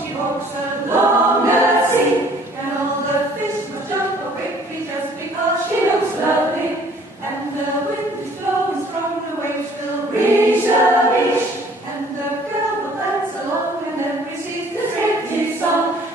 she walks along the sea. And all the fish must jump up quickly just because she looks lovely. And the wind is blowing strong, the waves will reach the beach. And the girl will dance along and then receive this pretty song.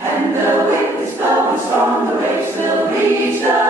And the wind is blowing strong, the waves will reach the